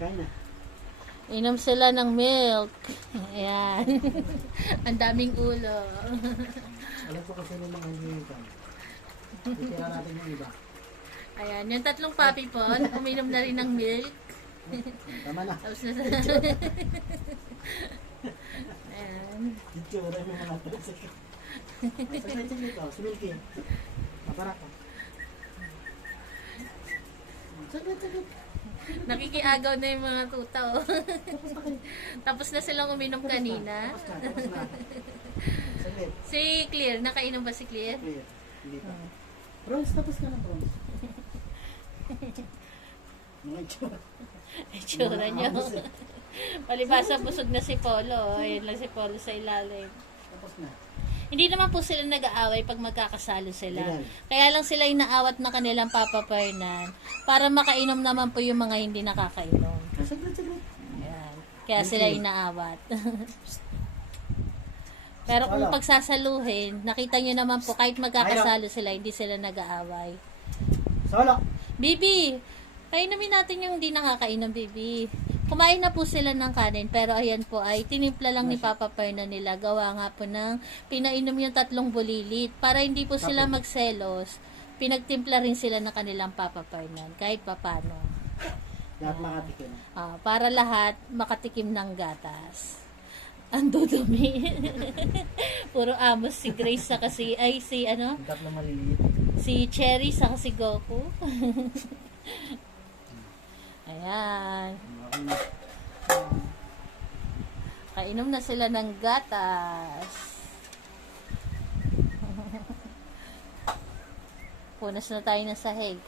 Kain na. Inom sila ng milk. Ayan. Ang daming ulo. Alam ko kasi ng mga hinihikan. Titira natin yung iba. Ayan. Yung tatlong papi po, uminom na rin ng milk. Tama na. Tapos na Ayan. Dito, wala yung mga natin. Saglit ito. Si Milky. Paparak ka. Saglit. Nakikiagaw na yung mga tuta, oh. Tapos na silang uminom kanina. Tapos na. Saglit. Si Clear, nakainom ba si Clear? Clear. Hindi pa. Bronze, tapos ka na, bronze. Mga itsura. Itsura niyo. Palibasa busog na si Polo. Ayun lang si Polo sa ilalim. Tapos na. Hindi naman po sila nag-aaway pag magkakasalo sila. Ayan. Kaya lang sila inaawat na kanilang Papa Fernan para makainom naman po yung mga hindi nakakainom. Saglit. Ayan. Kaya sila inaawat. Pero kung pagsasaluhin, nakita nyo naman po, kahit magkakasalo sila, hindi sila nag-aaway. Solo. Bibi, kainamin natin yung hindi nakakainom, Bibi. Kumain na po sila ng kanin, pero ayan po ay tinimpla lang ni Papa Fernan nila. Gawa nga po ng pinainom yung 3 bulilit. Para hindi po sila magselos, pinagtimpla rin sila ng kanilang Papa Fernan, kahit papano. Lahat makatikim. Para lahat makatikim ng gatas. Ang dudumi. Puro amos si Grace sa kasi, ay si ano? Yung tatlo maliliit. Si Cherry sa si Goku. Ayan. Kainom na sila ng gatas. Punas na tayo ng sahig.